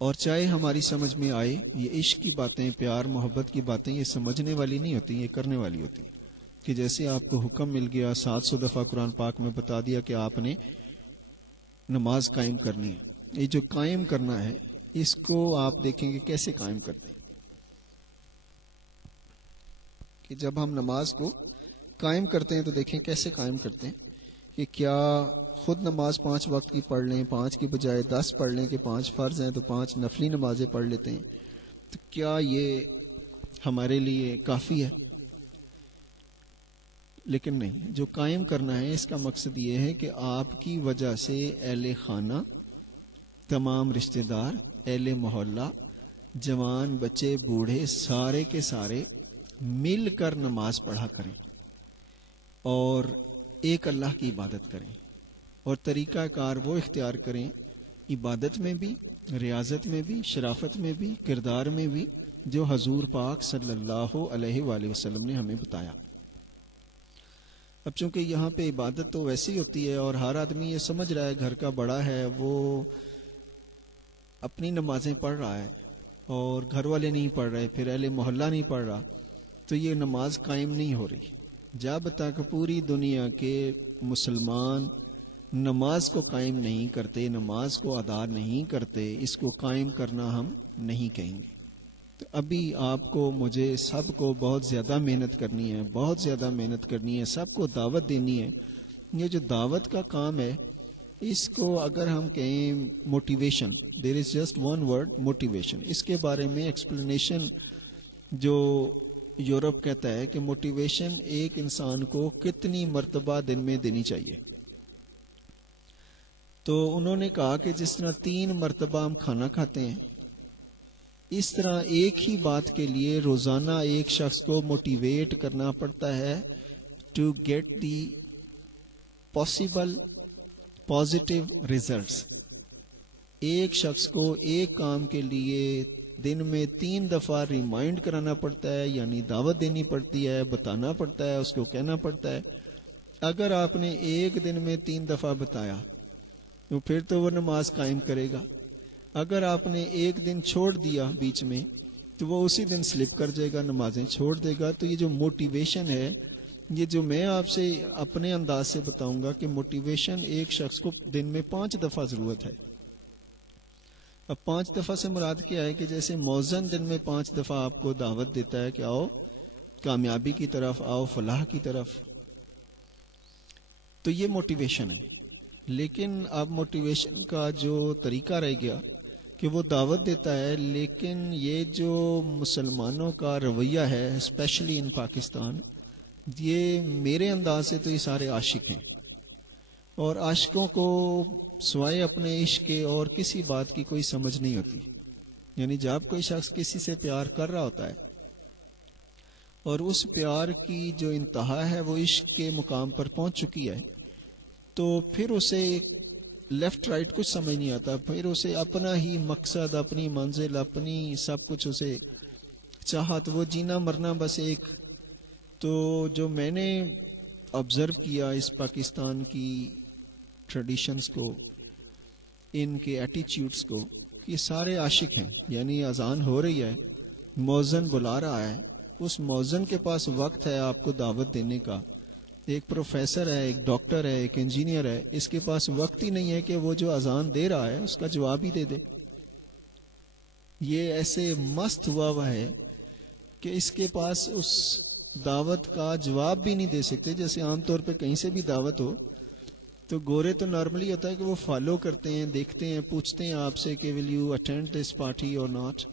اور چاہے ہماری سمجھ میں آئے، یہ عشق کی باتیں، پیار محبت کی باتیں یہ سمجھنے والی نہیں ہوتی، یہ کرنے والی ہوتی. کہ جیسے آپ کو حکم مل گیا 700 دفعہ قرآن پاک میں بتا دیا کہ آپ نے نماز قائم کرنی ہے، یہ جو قائم کرنا ہے اس کو آپ دیکھیں گے کیسے قائم کرتے ہیں. کہ جب ہم نماز کو قائم کرتے ہیں تو دیکھیں کیسے قائم کرتے ہیں. کہ کیا خود نماز 5 وقت کی پڑھ لیں، 5 کی بجائے 10 پڑھ لیں، کہ 5 فرض ہیں تو 5 نفلی نمازیں پڑھ لیتے ہیں، تو کیا یہ ہمارے لیے کافی ہے؟ لیکن نہیں. جو قائم کرنا ہے اس کا مقصد یہ ہے کہ آپ کی وجہ سے اہل خانہ، تمام رشتہ دار، اہل محلہ، جوان بچے بوڑھے سارے کے سارے مل کر نماز پڑھا کریں اور ایک اللہ کی عبادت کریں، اور طریقہ کار وہ اختیار کریں عبادت میں بھی، ریاضت میں بھی، شرافت میں بھی، کردار میں بھی، جو حضور پاک صلی اللہ علیہ وآلہ وسلم نے ہمیں بتایا. اب چونکہ یہاں پہ عبادت تو ویسی ہوتی ہے اور ہر آدمی یہ سمجھ رہا ہے، گھر کا بڑا ہے وہ اپنی نمازیں پڑھ رہا ہے اور گھر والے نہیں پڑھ رہے، پھر اہل محلہ نہیں پڑھ رہا، تو یہ نماز قائم نہیں ہو رہی. جب تک پوری دنیا کے مسلمان نماز کو قائم نہیں کرتے، نماز کو ادا نہیں کرتے، اس کو قائم کرنا ہم نہیں کہیں گے. تو ابھی آپ کو، مجھے، سب کو بہت زیادہ محنت کرنی ہے، بہت زیادہ محنت کرنی ہے، سب کو دعوت دینی ہے. یہ جو دعوت کا کام ہے اس کو اگر ہم کہیں motivation, there is just one word motivation, اس کے بارے میں ایکسپلینیشن جو یورپ کہتا ہے کہ موٹیویشن ایک انسان کو کتنی مرتبہ دن میں دینی چاہیے. تو انہوں نے کہا کہ جس طرح 3 مرتبہ ہم کھانا کھاتے ہیں، اس طرح ایک ہی بات کے لیے روزانہ ایک شخص کو موٹیویٹ کرنا پڑتا ہے to get the possible positive results. ایک شخص کو ایک کام کے لیے دن میں 3 دفعہ ریمائنڈ کرانا پڑتا ہے، یعنی دعوت دینی پڑتی ہے، بتانا پڑتا ہے، اس کو کہنا پڑتا ہے. اگر آپ نے ایک دن میں 3 دفعہ بتایا تو پھر تو وہ نماز قائم کرے گا. اگر آپ نے ایک دن چھوڑ دیا بیچ میں تو وہ اسی دن سلپ کر جائے گا، نمازیں چھوڑ دے گا. تو یہ جو موٹیویشن ہے، یہ جو میں آپ سے اپنے انداز سے بتاؤں گا کہ موٹیویشن ایک شخص کو دن میں 5 دفعہ ضرورت ہے. اب 5 دفعہ سے مراد کیا ہے کہ جیسے موزن دن میں 5 دفعہ آپ کو دعوت دیتا ہے کہ آؤ کامیابی کی طرف، آؤ فلاح کی طرف، تو یہ موٹیویشن ہے. لیکن اب موٹیویشن کا جو طریقہ رہ گیا کہ وہ دعوت دیتا ہے، لیکن یہ جو مسلمانوں کا رویہ ہے اسپیشلی ان پاکستان، یہ میرے انداز سے تو یہ سارے عاشق ہیں، اور عاشقوں کو سوائے اپنے عشق کے اور کسی بات کی کوئی سمجھ نہیں ہوتی. یعنی جب کوئی شخص کسی سے پیار کر رہا ہوتا ہے اور اس پیار کی جو انتہا ہے وہ عشق کے مقام پر پہنچ چکی ہے، تو پھر اسے لیفٹ رائٹ کچھ سمجھ نہیں آتا، پھر اسے اپنا ہی مقصد، اپنی منزل، اپنی سب کچھ اسے چاہت، وہ جینا مرنا بس ایک. تو جو میں نے آبزرو کیا اس پاکستان کی ٹریڈیشنز کو، ان کے ایٹیچیوڈز کو، یہ سارے عاشق ہیں. یعنی اذان ہو رہی ہے، مؤذن بلا رہا ہے، اس مؤذن کے پاس وقت ہے آپ کو دعوت دینے کا. ایک پروفیسر ہے، ایک ڈاکٹر ہے، ایک انجینئر ہے، اس کے پاس وقت ہی نہیں ہے کہ وہ جو اذان دے رہا ہے اس کا جواب ہی دے دے. یہ ایسے مست ہوا ہے کہ اس کے پاس اس دعوت کا جواب بھی نہیں دے سکتے. جیسے عام طور پہ کہیں سے بھی دعوت ہو تو گورے تو نارملی ہوتا ہے کہ وہ فالو کرتے ہیں، دیکھتے ہیں، پوچھتے ہیں آپ سے کہ will you attend this party اور ناٹ.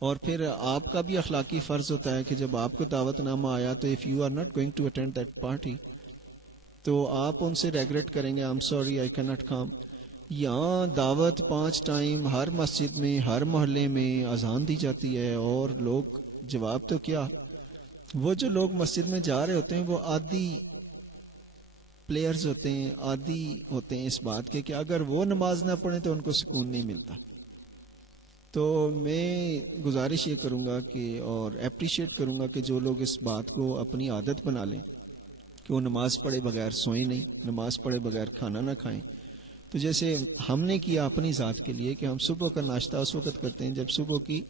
اور پھر آپ کا بھی اخلاقی فرض ہوتا ہے کہ جب آپ کو دعوت نامہ آیا تو if you are not going to attend that party تو آپ ان سے ریگریٹ کریں گے، I am sorry I can not come. یہاں دعوت 5 ٹائم ہر مسجد میں، ہر محلے میں اذان دی جاتی ہے، اور لوگ جواب تو کیا، وہ جو لوگ مسجد میں جا رہے ہوتے ہیں وہ عادی پلیئرز ہوتے ہیں، عادی ہوتے ہیں اس بات کے کہ اگر وہ نماز نہ پڑھیں تو ان کو سکون نہیں ملتا. تو میں گزارش یہ کروں گا کہ اور اپریشیٹ کروں گا کہ جو لوگ اس بات کو اپنی عادت بنا لیں کہ وہ نماز پڑھے بغیر سوئیں نہیں، نماز پڑھے بغیر کھانا نہ کھائیں. تو جیسے ہم نے کیا اپنی ذات کے لیے کہ ہم صبح کا ناشتہ اس وقت کرتے ہیں جب صبح کی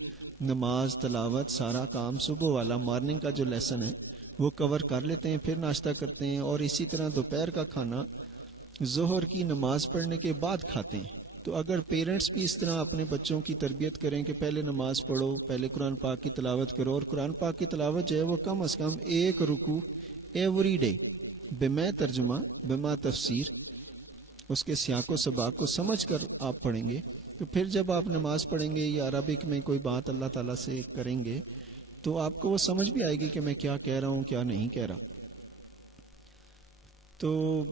نماز، تلاوت، سارا کام صبح والا مارننگ کا جو لیسن ہے وہ کور کر لیتے ہیں، پھر ناشتہ کرتے ہیں، اور اسی طرح دوپہر کا کھانا ظہر کی نماز پڑھنے کے بعد کھاتے ہیں۔ تو اگر پیرنٹس بھی اس طرح اپنے بچوں کی تربیت کریں کہ پہلے نماز پڑھو، پہلے قرآن پاک کی تلاوت کرو، اور قرآن پاک کی تلاوت جو ہے وہ کم از کم ایک رکوع ایوری ڈے بما ترجمہ، بما تفسیر، اس کے سیاق و سباق کو سمجھ کر آپ پڑھیں گے، تو پھر جب آپ نماز پڑھیں گے یا عربک میں کوئی بات اللہ تعالیٰ سے کریں گے تو آپ کو وہ سمجھ بھی آئے گی کہ میں کیا کہہ رہا ہوں، کیا نہیں کہہ رہا۔ تو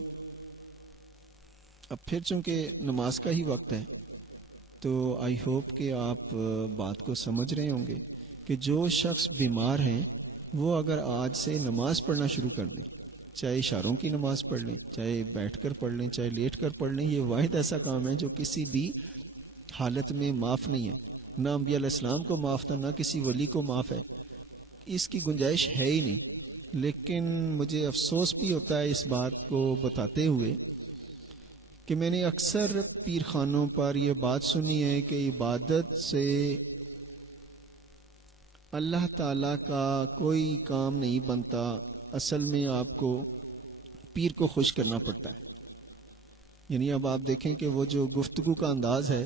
اب پھر چونکہ نماز کا ہی وقت ہے تو آئی ہوپ کہ آپ بات کو سمجھ رہے ہوں گے کہ جو شخص بیمار ہیں وہ اگر آج سے نماز پڑھنا شروع کر دیں، چاہے اشاروں کی نماز پڑھ لیں، چاہے بیٹھ کر پڑھ لیں، چاہے لیٹ کر پڑھ لیں، یہ واحد ایسا کام ہے جو کسی بھی حالت میں معاف نہیں ہے، نہ انبیاء علیہ السلام کو معاف تھا، نہ کسی ولی کو معاف ہے، اس کی گنجائش ہے ہی نہیں۔ لیکن مجھے افسوس بھی ہوتا ہے اس بات کو بتاتے ہوئے کہ میں نے اکثر پیر خانوں پر یہ بات سنی ہے کہ عبادت سے اللہ تعالیٰ کا کوئی کام نہیں بنتا، اصل میں آپ کو پیر کو خوش کرنا پڑتا ہے۔ یعنی اب آپ دیکھیں کہ وہ جو گفتگو کا انداز ہے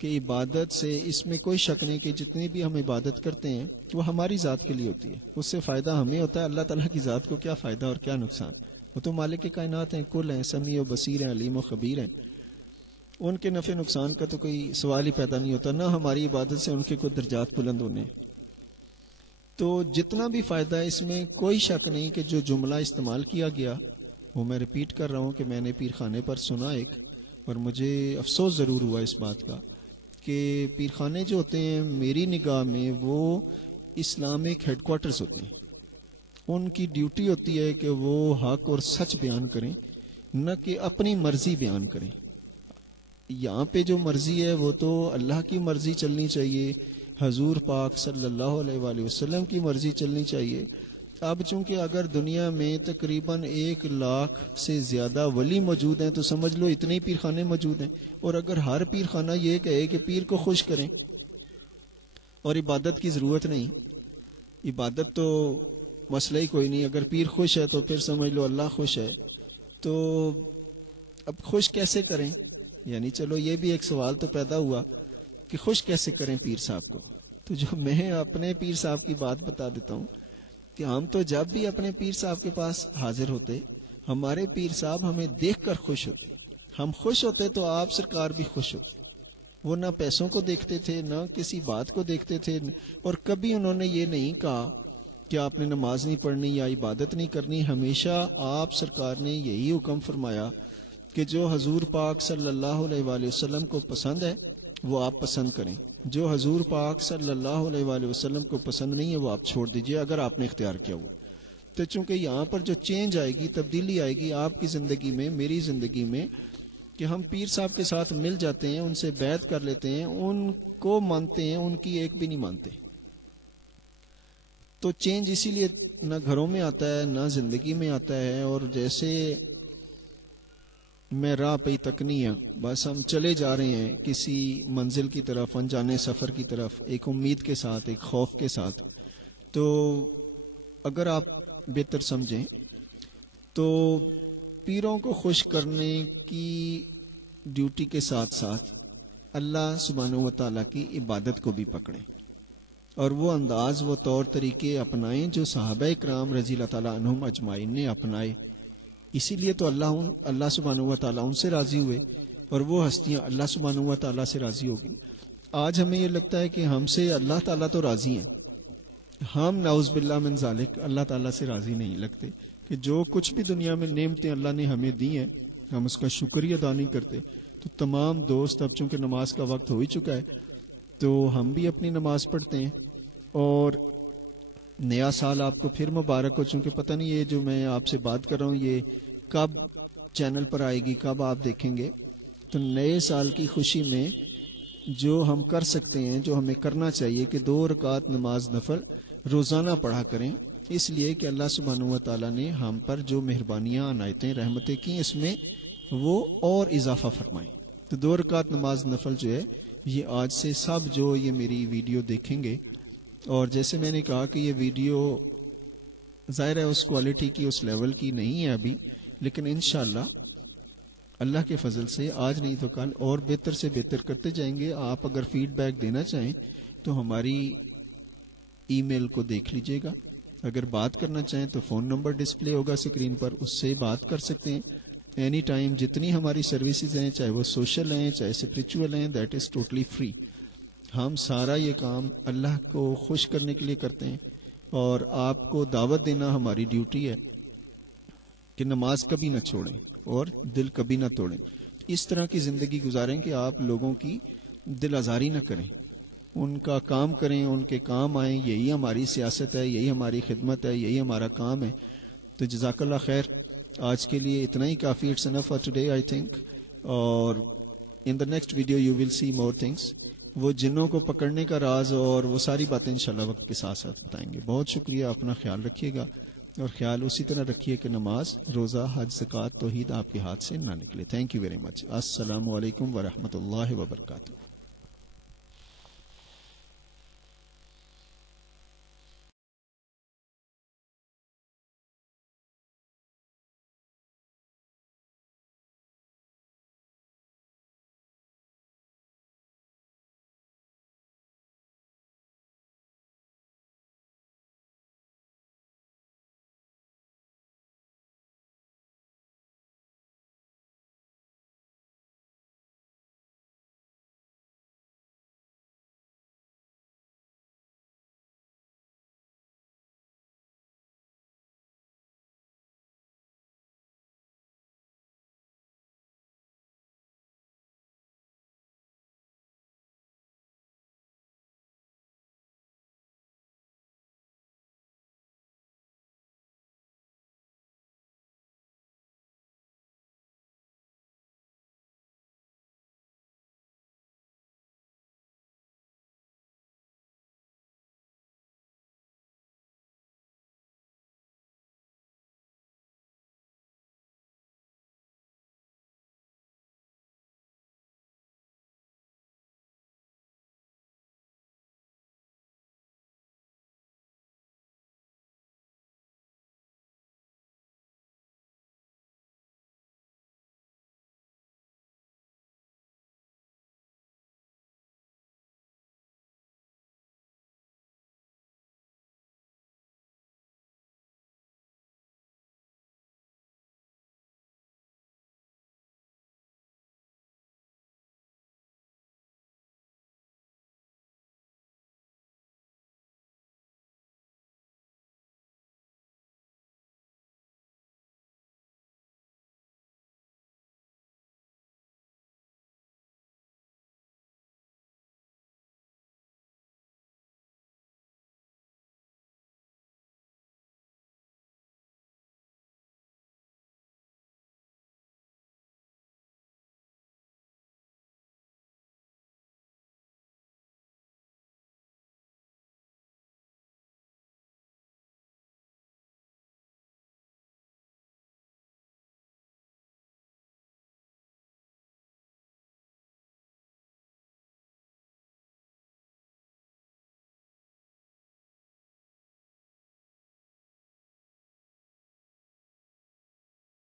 کہ عبادت سے، اس میں کوئی شک نہیں کہ جتنی بھی ہم عبادت کرتے ہیں وہ ہماری ذات کے لیے ہوتی ہے، اس سے فائدہ ہمیں ہوتا ہے، اللہ تعالیٰ کی ذات کو کیا فائدہ اور کیا نقصان؟ وہ تو مالک کائنات ہیں، کل ہیں، سمیع و بصیر ہیں، علیم و خبیر ہیں، ان کے نفع نقصان کا تو کوئی سوال ہی پیدا نہیں ہوتا، نہ ہماری عبادت سے ان کے کوئی درجات بلند ہونے۔ تو جتنا بھی فائدہ ہے اس میں کوئی شک نہیں کہ جو جملہ استعمال کیا گیا وہ میں ریپیٹ کر رہا ہوں کہ میں نے پیر خانے پر سنا ایک، اور مجھے افسوس ضرور ہوا اس بات کا کہ پیر خانے جو ہوتے ہیں میری نگاہ میں وہ اسلامک ہیڈ کوارٹرز ہوتے ہیں، ان کی ڈیوٹی ہوتی ہے کہ وہ حق اور سچ بیان کریں، نہ کہ اپنی مرضی بیان کریں۔ یہاں پہ جو مرضی ہے وہ تو اللہ کی مرضی چلنی چاہیے، حضور پاک صلی اللہ علیہ وآلہ وسلم کی مرضی چلنی چاہیے۔ اب چونکہ اگر دنیا میں تقریباً 1 لاکھ سے زیادہ ولی موجود ہیں تو سمجھ لو اتنے ہی پیر خانے موجود ہیں، اور اگر ہر پیر خانہ یہ کہے کہ پیر کو خوش کریں اور عبادت کی ضرورت نہیں، عبادت تو مسئلہ ہی کوئی نہیں، اگر پیر خوش ہے تو پھر سمجھ لو اللہ خوش ہے، تو اب خوش کیسے کریں؟ یعنی چلو یہ بھی ایک سوال تو پیدا ہوا کہ خوش کیسے کریں پیر صاحب کو؟ تو جو میں اپنے پیر صاحب کی بات بتا دیتا ہوں کہ ہم تو جب بھی اپنے پیر صاحب کے پاس حاضر ہوتے، ہمارے پیر صاحب ہمیں دیکھ کر خوش ہوتے، ہم خوش ہوتے تو آپ سرکار بھی خوش ہوتے۔ وہ نہ پیسوں کو دیکھتے تھے، نہ کسی بات کو دیکھتے تھے، اور کبھی انہوں نے یہ نہیں کہا کہ آپ نے نماز نہیں پڑھنی یا عبادت نہیں کرنی۔ ہمیشہ آپ سرکار نے یہی حکم فرمایا کہ جو حضور پاک صلی اللہ علیہ وآلہ وسلم کو پسند ہے وہ آپ پسند کریں، جو حضور پاک صلی اللہ علیہ وآلہ وسلم کو پسند نہیں ہے وہ آپ چھوڑ دیجئے اگر آپ نے اختیار کیا ہوا۔ تو چونکہ یہاں پر جو چینج آئے گی، تبدیلی آئے گی آپ کی زندگی میں، میری زندگی میں، کہ ہم پیر صاحب کے ساتھ مل جاتے ہیں، ان سے بیعت کر لیتے ہیں، ان کو مانتے ہیں، ان کی ایک بھی نہیں مانتے، تو چینج اسی لیے نہ گھروں میں آتا ہے نہ زندگی میں آتا ہے۔ اور جیسے میں راہ پہ تک نہیں ہے، بس ہم چلے جا رہے ہیں کسی منزل کی طرف، انجانے سفر کی طرف، ایک امید کے ساتھ، ایک خوف کے ساتھ، تو اگر آپ بہتر سمجھیں تو پیروں کو خوش کرنے کی ڈیوٹی کے ساتھ ساتھ اللہ سبحانہ و تعالیٰ کی عبادت کو بھی پکڑیں، اور وہ انداز، وہ طور طریقے اپنائیں جو صحابہ کرام رضی اللہ تعالیٰ عنہم اجمعین نے اپنائے۔ اسی لیے تو اللہ سبحانہ و تعالیٰ ان سے راضی ہوئے، اور وہ ہستیاں اللہ سبحانہ و تعالیٰ سے راضی ہو گئی۔ آج ہمیں یہ لگتا ہے کہ ہم سے اللہ تعالیٰ تو راضی ہیں، ہم نعوذ باللہ من ذالک اللہ تعالیٰ سے راضی نہیں لگتے، کہ جو کچھ بھی دنیا میں نعمتیں اللہ نے ہمیں دی ہیں ہم اس کا شکریہ ادا نہیں کرتے۔ تو تمام دوست، اب چونکہ نماز کا وقت ہو ہی چکا ہے تو ہم بھی اپنی نماز پڑھتے ہیں، اور نیا سال آپ کو پھر مبارک ہو۔ چونکہ پتہ نہیں یہ جو میں آپ سے بات کر رہا ہوں یہ کب چینل پر آئے گی، کب آپ دیکھیں گے، تو نئے سال کی خوشی میں جو ہم کر سکتے ہیں، جو ہمیں کرنا چاہیے کہ 2 رکعت نماز نفل روزانہ پڑھا کریں، اس لیے کہ اللہ سبحانہ و تعالیٰ نے ہم پر جو مہربانیاں، عنایتیں، رحمتیں کی، اس میں وہ اور اضافہ فرمائیں۔ تو 2 رکعت نماز نفل جو ہے یہ آج سے سب جو یہ میری ویڈیو دیکھیں گے، اور جیسے میں نے کہا کہ یہ ویڈیو ظاہر ہے اس کوالٹی کی اس لیول کی نہیں ہے ابھی، لیکن انشاءاللہ اللہ کے فضل سے آج نہیں تو کل اور بہتر سے بہتر کرتے جائیں گے۔ آپ اگر فیڈ بیک دینا چاہیں تو ہماری ای میل کو دیکھ لیجئے گا، اگر بات کرنا چاہیں تو فون نمبر ڈسپلے ہوگا اسکرین پر، اس سے بات کر سکتے ہیں اینی ٹائم۔ جتنی ہماری سروسز ہیں، چاہے وہ سوشل ہیں چاہے اسپریچول ہیں، دیٹ از ٹوٹلی فری۔ ہم سارا یہ کام اللہ کو خوش کرنے کے لیے کرتے ہیں، اور آپ کو دعوت دینا ہماری ڈیوٹی ہے کہ نماز کبھی نہ چھوڑیں اور دل کبھی نہ توڑیں، اس طرح کی زندگی گزاریں کہ آپ لوگوں کی دل آزاری نہ کریں، ان کا کام کریں، ان کے کام آئیں۔ یہی ہماری سیاست ہے، یہی ہماری خدمت ہے، یہی ہمارا کام ہے۔ تو جزاک اللہ خیر، آج کے لیے اتنا ہی کافی، it's enough for today I think, اور in the next video you will see more things. وہ جنوں کو پکڑنے کا راز اور وہ ساری باتیں انشاءاللہ وقت کے ساتھ ساتھ بتائیں گے۔ بہت شکریہ، اپنا خیال رکھیے گا، اور خیال اسی طرح رکھیے کہ نماز، روزہ، حج، زکوٰۃ، توحید آپ کے ہاتھ سے نہ نکلے۔ Thank you very much. السلام علیکم ورحمۃ اللہ وبرکاتہ۔